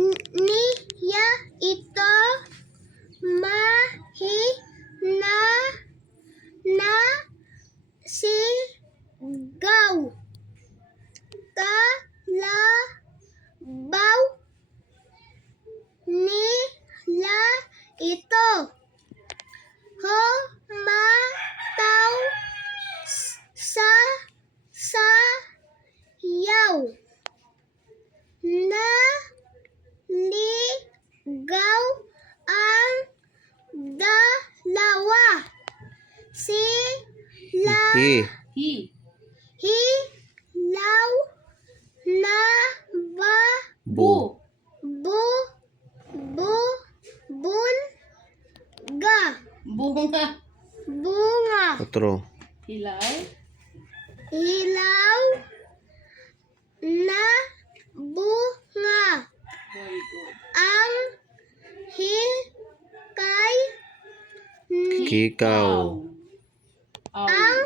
niya ito mahina na sigaw. Kalabaw nila ito. Humataw sa sayaw. Naligaw ang dalawa. Sila hilaw na bunga. Otro. Hilaw na bunga. Very good. Ang hikay Kikaw. ang